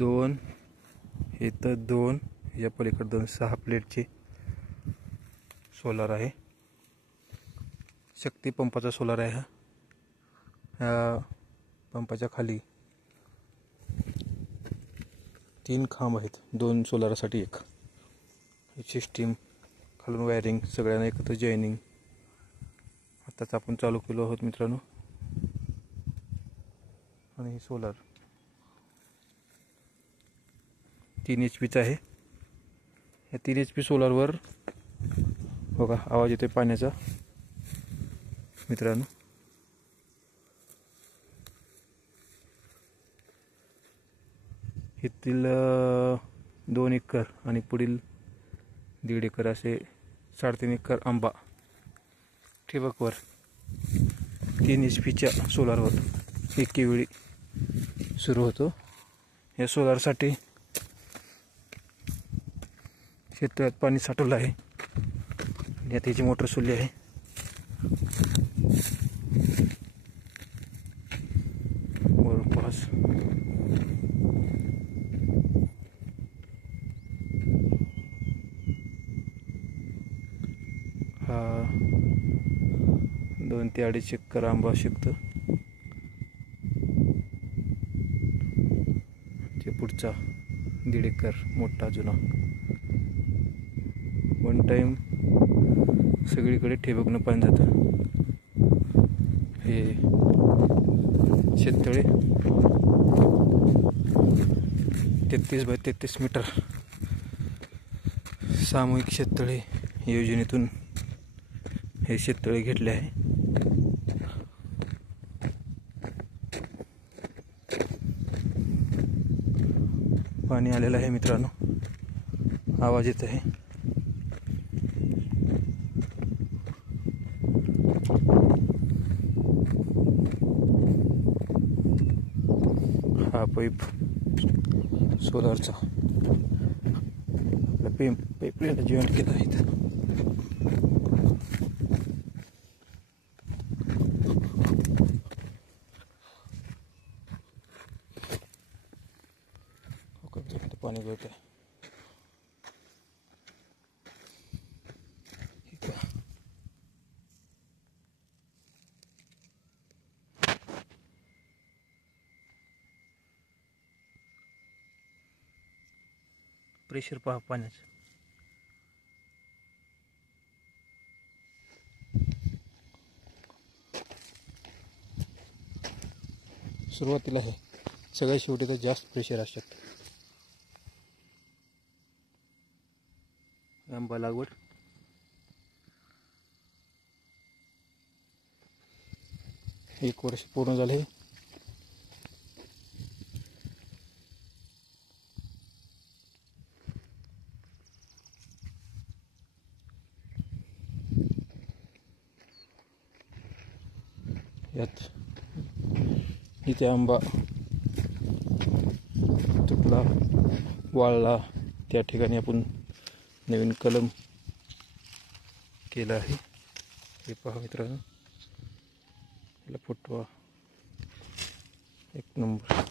2 इथं 2 या पलीकडे 2 6 प्लेटचे सोलार आहे. शक्ती पंपाचा सोलार आहे हा. पंपाच्या खाली 3 खांब आहेत, 2 सोलारासाठी 1. सिस्टीम खालून वायरिंग सगळ्यांना एकत्र जॉईनिंग आताच आपण चालू केलो आहोत मित्रांनो. आणि हे सोलार 3 HP आहे. या 3 HP सोलारवर बघा आवाज येतोय पाण्याचा मित्रांनो. येथील 2 एकर आणि पुढील 1.5 एकर असे 3.5 एकर आंबा ठिबकवर 3 HPच्या सोलारवर एके वेळी सुरू होतो. या सोलारसाठी शेततळ्यात पाणी साठवलं आहे. यात त्याची मोटर सुरली आहे. जवळपास हा 2 ते 2.5 एकर आंबा शिकतं. ते पुढचा 1.5 एकर मोठा जुना. वन टाइम सगळीकडे ठिबकनं पाणी जातं. हे शेततळे 33 बाय 33 मीटर सामूहिक शेततळे योजनेतून हे शेततळे घेतले आहे. पाणी आलेलं आहे मित्रांनो. आवाज येत आहे. हा पाईप सोलारचा आपल्या पाईपलाईनला जॉईंट केला आहे. पाणी गळत आहे. प्रेशर पहा पाण्याचं. सुरुवातीला आहे सगळ्यात शेवटी तर जास्त प्रेशर असतात. आंबा लागवड एक वर्ष पूर्ण झाले. यात इथे आंबा तुटला वाळला त्या ठिकाणी आपण नवीन कलम केला आहे. हे पहा मित्रांनो, याला फुटवा 1 नंबर.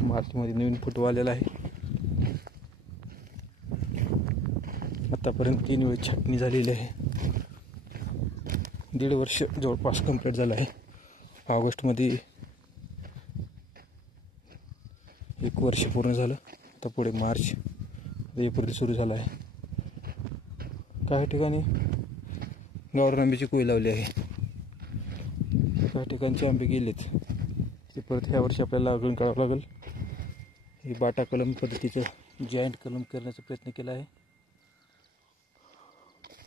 मार्चमध्ये नवीन फुटवा आलेला आहे. आतापर्यंत 3 वेळी छाटणी झालेली आहे. 1.5 वर्ष जवळपास कंप्लीट झालं आहे. ऑगस्टमध्ये 1 वर्ष पूर्ण झालं. आता पुढे मार्च एप्रिल सुरू झाला आहे. काही ठिकाणी गावरान आंब्याची कोय लावली आहे. काही ठिकाणचे आंबे गेलेत. ते परत ह्या वर्षी आपल्याला लागून काढावं लागेल. ही बाटा कलम पद्धतीचं जॉईंट कलम करण्याचा प्रयत्न केला आहे.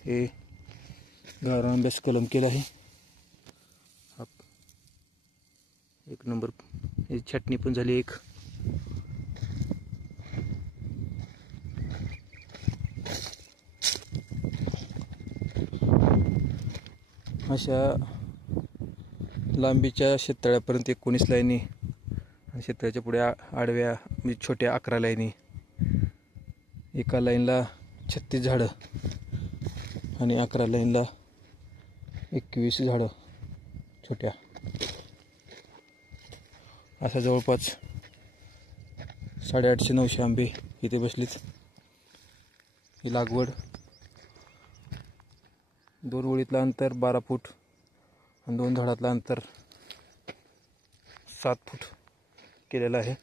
हे गावरान आंब्यास कलम केला आहे. 1 नंबर. ही छाटणी पण झाली. एक अशा लांबीच्या शेततळ्यापर्यंत 19 लाईनी शेतकऱ्याच्या पुढे आडव्या म्हणजे छोट्या 11 लाईनी, एका लाईनला 36 झाडं आणि 11 लाईनला 21 झाडं छोट्या. असा जवळपास 850-900 आंबे इथे बसलीत. ही लागवड 2 ओळीतलं अंतर 12 फूट आणि 2 झाडातलं अंतर 7 फूट केलेलं आहे.